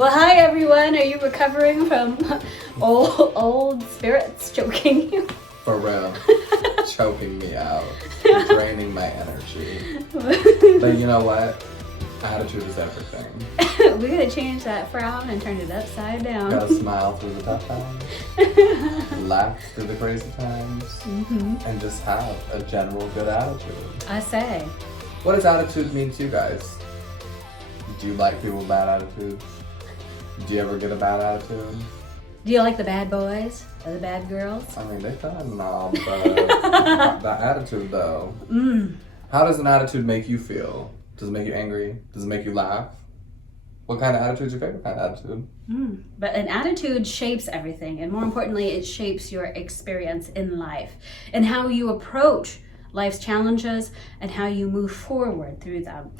Well, hi everyone. Are you recovering from old spirits choking you? For real. Choking me out. Draining my energy. But you know what? Attitude is everything. We're going to change that frown and turn it upside down. Gotta smile through the tough times. Laugh through the crazy times. And just have a general good attitude. I say. What does attitude mean to you guys? Do you like people with bad attitudes? Do you ever get a bad attitude? Do you like the bad boys or the bad girls? I mean, they fun and all, but the attitude though. How does an attitude make you feel? Does it make you angry? Does it make you laugh? What kind of attitude is your favorite kind of attitude? But an attitude shapes everything, and more importantly, it shapes your experience in life and how you approach life's challenges and how you move forward through them.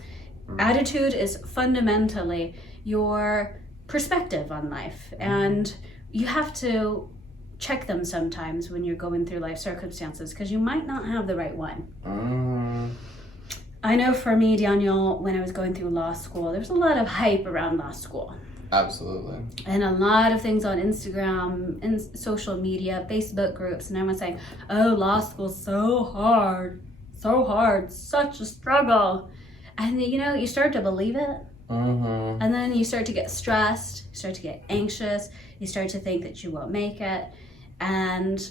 Attitude is fundamentally your perspective on life, and you have to check them sometimes when you're going through life circumstances because you might not have the right one. I know for me, Daniel, when I was going through law school, there was a lot of hype around law school. Absolutely. And a lot of things on Instagram and social media, Facebook groups, and everyone's saying, oh, law school's so hard, such a struggle. And you start to believe it. And then you start to get stressed, you start to get anxious, you start to think that you won't make it. And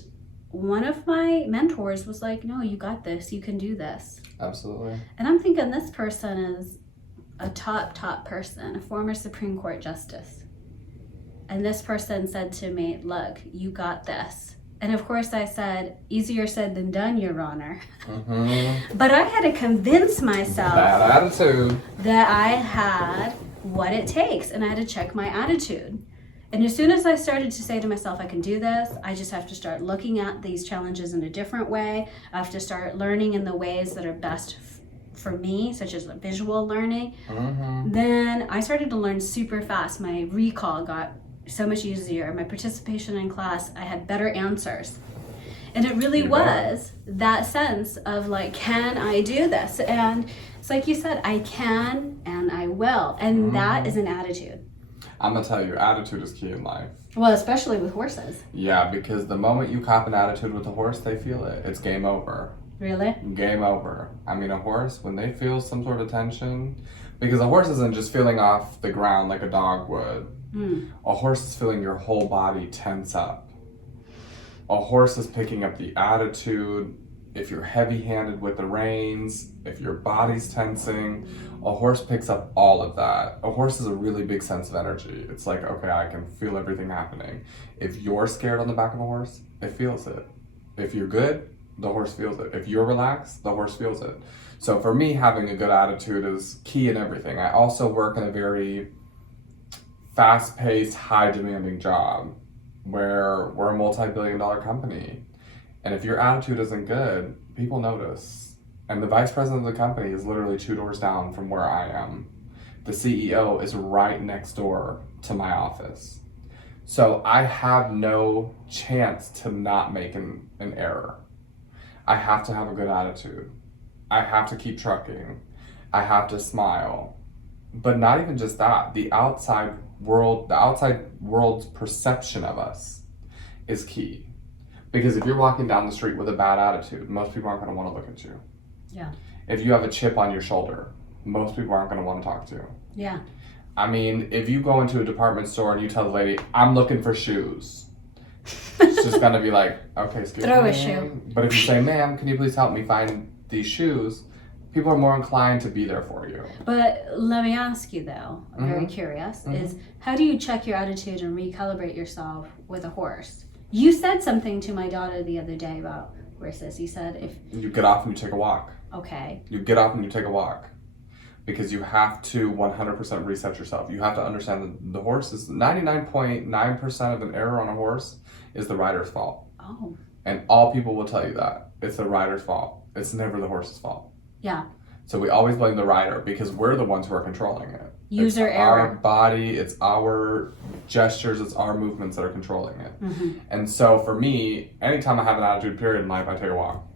one of my mentors was like, no, you got this, you can do this. Absolutely. And I'm thinking this person is a top person, a former Supreme Court justice. And this person said to me, look, you got this. And of course I said, easier said than done, Your Honor. But I had to convince myself Bad attitude. that I had what it takes, and I had to check my attitude. And as soon as I started to say to myself, I can do this, I just have to start looking at these challenges in a different way. I have to start learning in the ways that are best for me, such as visual learning. Then I started to learn super fast. My recall got so much easier. My participation in class, I had better answers. And it really was that sense of like, can I do this? And it's like you said, I can and I will. And that is an attitude. I'm gonna tell you, attitude is key in life. Well, especially with horses. Yeah, because the moment you cop an attitude with a horse, they feel it. It's game over. Really? Game over. I mean, a horse, when they feel some sort of tension, because a horse isn't just feeling off the ground like a dog would. A horse is feeling your whole body tense up. A horse is picking up the attitude. If you're heavy-handed with the reins, if your body's tensing, a horse picks up all of that. A horse has a really big sense of energy. It's like, okay, I can feel everything happening. If you're scared on the back of a horse, it feels it. If you're good, the horse feels it. If you're relaxed, the horse feels it. So for me, having a good attitude is key in everything. I also work in a very fast-paced, high-demanding job where we're a multi-billion-dollar company. And if your attitude isn't good, people notice. And the vice president of the company is literally 2 doors down from where I am. The CEO is right next door to my office. So I have no chance to not make an error. I have to have a good attitude. I have to keep trucking. I have to smile. But not even just that, the outside world's perception of us is key. Because if you're walking down the street with a bad attitude, most people aren't going to want to look at you. Yeah. If you have a chip on your shoulder, most people aren't going to want to talk to you. Yeah. I mean, if you go into a department store and you tell the lady, I'm looking for shoes, she's just going to be like, okay, excuse me. Throw a shoe. But if you say, ma'am, can you please help me find these shoes? People are more inclined to be there for you. But let me ask you though, I'm very curious, is how do you check your attitude and recalibrate yourself with a horse? You said something to my daughter the other day about horses. You said if... You get off and you take a walk. Okay. You get off and you take a walk. Because you have to 100% reset yourself. You have to understand that the horse is 99.9% of an error on a horse is the rider's fault. Oh. And all people will tell you that. It's the rider's fault. It's never the horse's fault. Yeah. So we always blame the rider because we're the ones who are controlling it. User it's error. Our body, it's our gestures, it's our movements that are controlling it. And so for me, anytime I have an attitude period in life, I take a walk.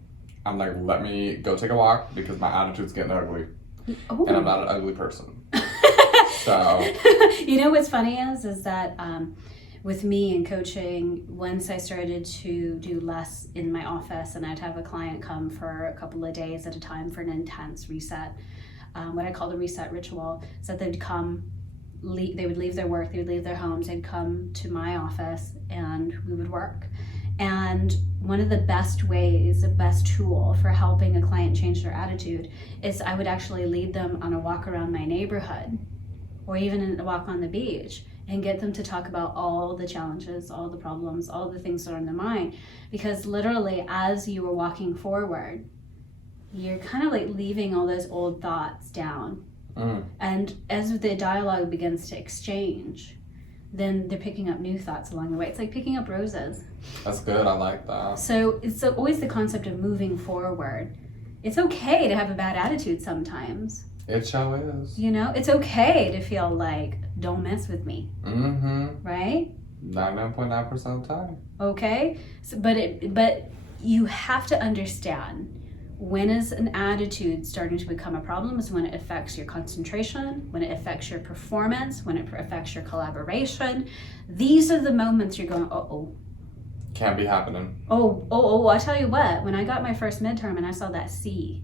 I'm like, let me go take a walk because my attitude's getting ugly. And I'm not an ugly person. So, you know what's funny is that with me in coaching, once I started to do less in my office and I'd have a client come for a couple of days at a time for an intense reset, what I call the reset ritual, is that they'd come, they would leave their work, they would leave their homes, they'd come to my office and we would work. And one of the best ways, the best tool for helping a client change their attitude is I would actually lead them on a walk around my neighborhood or even a walk on the beach and get them to talk about all the challenges, all the problems, all the things that are in their mind. Because literally, as you were walking forward, you're kind of like leaving all those old thoughts down. And as the dialogue begins to exchange, then they're picking up new thoughts along the way. It's like picking up roses. that's good. I like that. So it's always the concept of moving forward. It's okay to have a bad attitude sometimes. It sure is. You know, it's okay to feel like, don't mess with me. Right? 99.9% of the time. Okay? So, but you have to understand, when is an attitude starting to become a problem is when it affects your concentration, when it affects your performance, when it affects your collaboration. These are the moments you're going, uh-oh. Can't be happening. Oh, I tell you what, when I got my first midterm and I saw that C,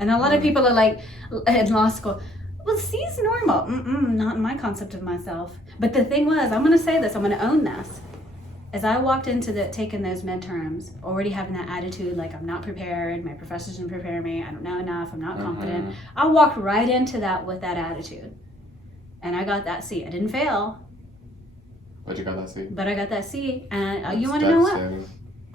and a lot of people are like, in law school, well, C's normal. Not in my concept of myself. But the thing was, I'm going to say this, I'm going to own this. As I walked into taking those midterms, already having that attitude like I'm not prepared, my professors didn't prepare me, I don't know enough, I'm not confident. I walked right into that with that attitude. And I got that C. I didn't fail. But you got that C. But I got that C. And you want to know what?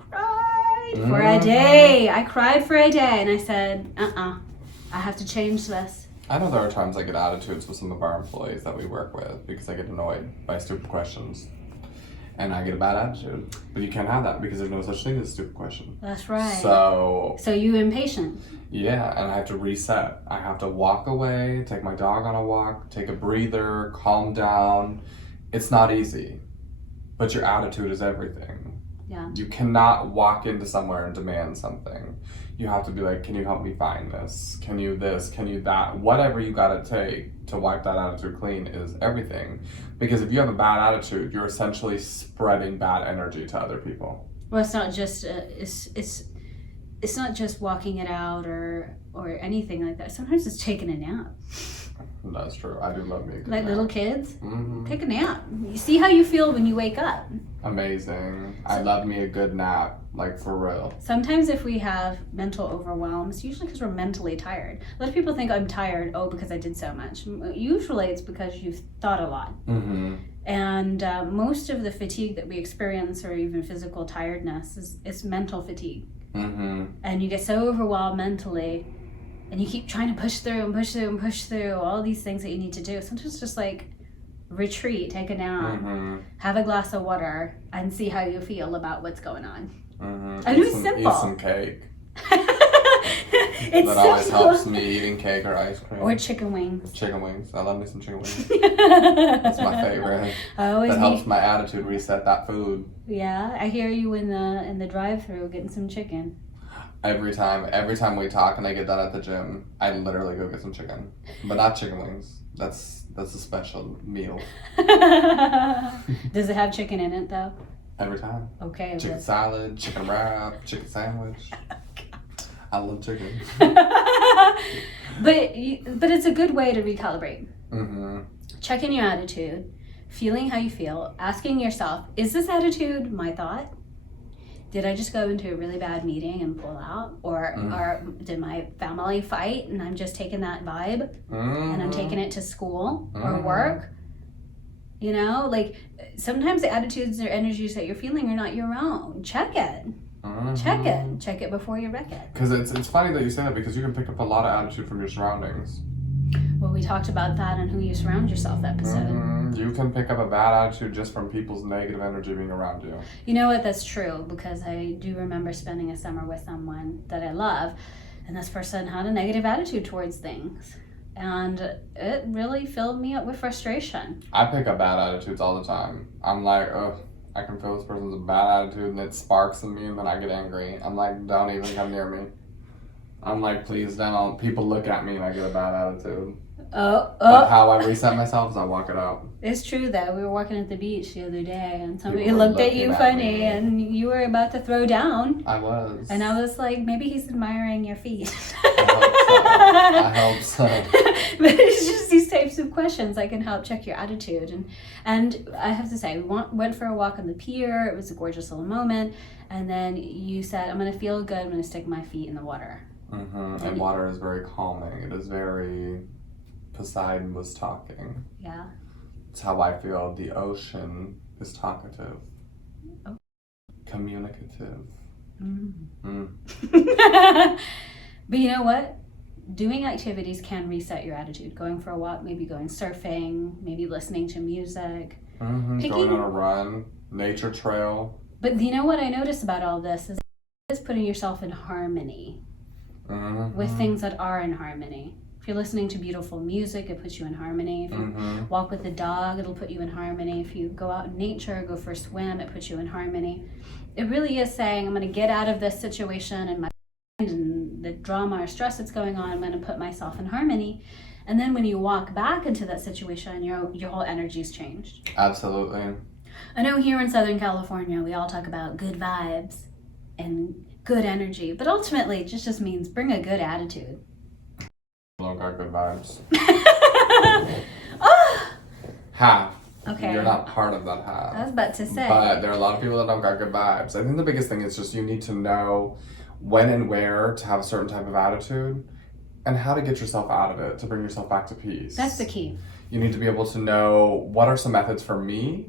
Cried for a Mm-hmm. day. I cried for a day and I said, I have to change this. I know there are times I get attitudes with some of our employees that we work with because I get annoyed by stupid questions. And I get a bad attitude. But you can't have that because there's no such thing as a stupid question. That's right. So you impatient. yeah, and I have to reset. I have to walk away, take my dog on a walk, take a breather, calm down. It's not easy. But your attitude is everything. Yeah. You cannot walk into somewhere and demand something. You have to be like, can you help me find this? Can you this? Can you that? Whatever you gotta take to wipe that attitude clean is everything. Because if you have a bad attitude, you're essentially spreading bad energy to other people. Well, it's not just it's not just walking it out or anything like that. Sometimes it's taking a nap. That's true. I do love me a good Like nap. little kids, Mm-hmm. take a nap. You see how you feel when you wake up. Amazing. I love me a good nap, like for real. Sometimes if we have mental overwhelm, it's usually because we're mentally tired. A lot of people think I'm tired, because I did so much. Usually it's because you've thought a lot. Mm-hmm. And most of the fatigue that we experience, or even physical tiredness, is mental fatigue. Mm-hmm. And you get so overwhelmed mentally, and you keep trying to push through all these things that you need to do. Sometimes just like retreat, take a nap, Mm-hmm. have a glass of water, and see how you feel about what's going on. Mm-hmm. I know it's simple. Eat some cake. It's That always simple. helps me, eating cake or ice cream. Or chicken wings. Chicken wings. I love me some chicken wings. That's That's my favorite. I always That helps my attitude reset that food. Yeah, I hear you in the drive-through getting some chicken. Every time we talk and I get done at the gym, I literally go get some chicken. But not chicken wings. That's a special meal. Does it have chicken in it though? Every time. Okay. Chicken salad, chicken wrap, chicken sandwich. I love chicken. But it's a good way to recalibrate. Mm-hmm. Checking your attitude, feeling how you feel, asking yourself, is this attitude my thought? Did I just go into a really bad meeting and pull out? Or did my family fight and I'm just taking that vibe and I'm taking it to school or work? You know, like sometimes the attitudes or energies that you're feeling are not your own. Check it. Mm-hmm. Check it before you wreck it. Because it's funny that you say that because you can pick up a lot of attitude from your surroundings. Well, we talked about that and who you surround yourself episode. Mm-hmm. You can pick up a bad attitude just from people's negative energy being around you. You know what? That's true, because I do remember spending a summer with someone that I love, and this person had a negative attitude towards things, and it really filled me up with frustration. I pick up bad attitudes all the time. I'm like, ugh, I can feel this person's a bad attitude, and it sparks in me, and then I get angry. I'm like, don't even come near me. I'm like, please don't. People look at me and I get a bad attitude. But how I reset myself is I walk it out. It's true though. We were walking at the beach the other day and somebody People were looked at you looking at funny me. and you were about to throw down. I was. And I was like, maybe he's admiring your feet. I hope so. But it's just these types of questions that can help check your attitude. And I have to say, we went for a walk on the pier. It was a gorgeous little moment. And then you said, I'm going to feel good. I'm going to stick my feet in the water. Mm-hmm. And water is very calming. It is very... Poseidon was talking. Yeah. It's how I feel. The ocean is talkative. Oh. Communicative. Mm. But you know what? Doing activities can reset your attitude. Going for a walk, maybe going surfing, maybe listening to music. Mm-hmm. Going on a run, nature trail. But you know what I notice about all this is putting yourself in harmony with things that are in harmony. If you're listening to beautiful music, it puts you in harmony. If you walk with the dog, it'll put you in harmony. If you go out in nature, go for a swim, it puts you in harmony. It really is saying, I'm going to get out of this situation and my mind and the drama or stress that's going on. I'm going to put myself in harmony. And then when you walk back into that situation, your whole energy's changed. Absolutely. I know here in Southern California, we all talk about good vibes and good energy, but ultimately it just means bring a good attitude. Don't got good vibes. Oh! Half. Okay. You're not part of that half. I was about to say. But there are a lot of people that don't got good vibes. I think the biggest thing is just you need to know when and where to have a certain type of attitude and how to get yourself out of it to bring yourself back to peace. That's the key. You need to be able to know what are some methods for me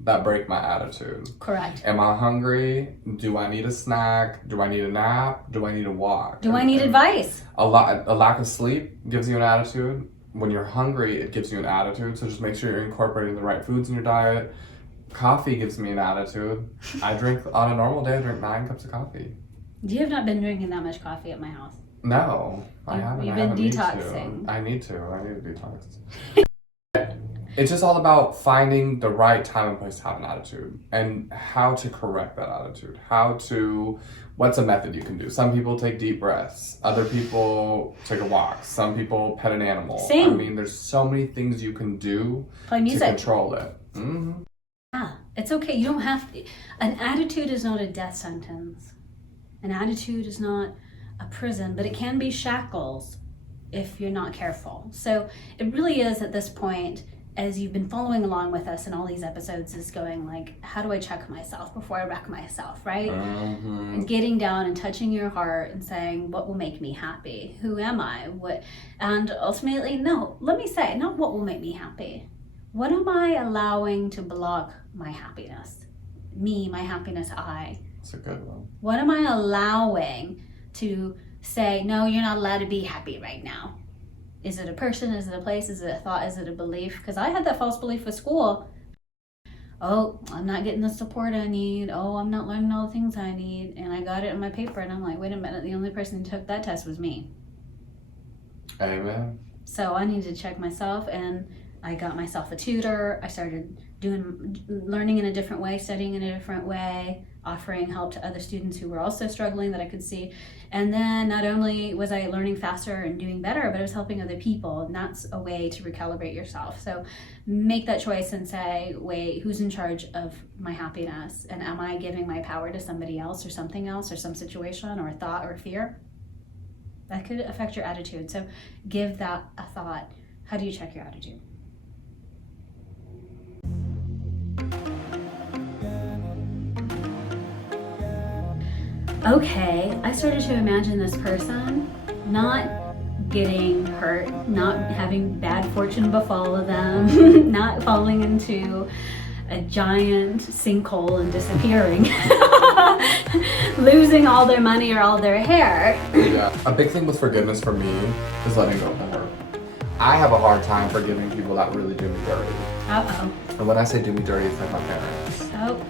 that break my attitude. Correct. Am I hungry? Do I need a snack? Do I need a nap? Do I need a walk? Do I need advice? A lack of sleep gives you an attitude. When you're hungry, it gives you an attitude. So just make sure you're incorporating the right foods in your diet. Coffee gives me an attitude. On a normal day, I drink 9 cups of coffee. You have not been drinking that much coffee at my house. No, I haven't. You've I been haven't detoxing. I need to detox. It's just all about finding the right time and place to have an attitude and how to correct that attitude. What's a method you can do? Some people take deep breaths. Other people take a walk. Some people pet an animal. Same. I mean, there's so many things you can do Play to music. control it. Mm-hmm. Yeah, it's okay. You don't have to. An attitude is not a death sentence. An attitude is not a prison, but it can be shackles if you're not careful. So it really is at this point, as you've been following along with us in all these episodes, is going like, how do I check myself before I wreck myself, right? Mm-hmm. And getting down and touching your heart and saying, what will make me happy? Who am I? And ultimately, let me say, not what will make me happy. What am I allowing to block my happiness? Me, my happiness, I. That's a good one. What am I allowing to say, no, you're not allowed to be happy right now? Is it a person? Is it a place? Is it a thought? Is it a belief? Because I had that false belief with school. Oh, I'm not getting the support I need. Oh, I'm not learning all the things I need. And I got it in my paper and I'm like, wait a minute, the only person who took that test was me. Amen. So I need to check myself, and I got myself a tutor. I started learning in a different way, studying in a different way, offering help to other students who were also struggling that I could see. And then not only was I learning faster and doing better, but I was helping other people. And that's a way to recalibrate yourself. So make that choice and say, wait, who's in charge of my happiness? And am I giving my power to somebody else or something else or some situation or thought or fear? That could affect your attitude. So give that a thought. How do you check your attitude? Okay, I started to imagine this person not getting hurt, not having bad fortune befall them, not falling into a giant sinkhole and disappearing, losing all their money or all their hair. Yeah, a big thing with forgiveness for me is letting go of the hurt. I have a hard time forgiving people that really do me dirty. Uh-oh. And when I say do me dirty, it's like my parents. Oh.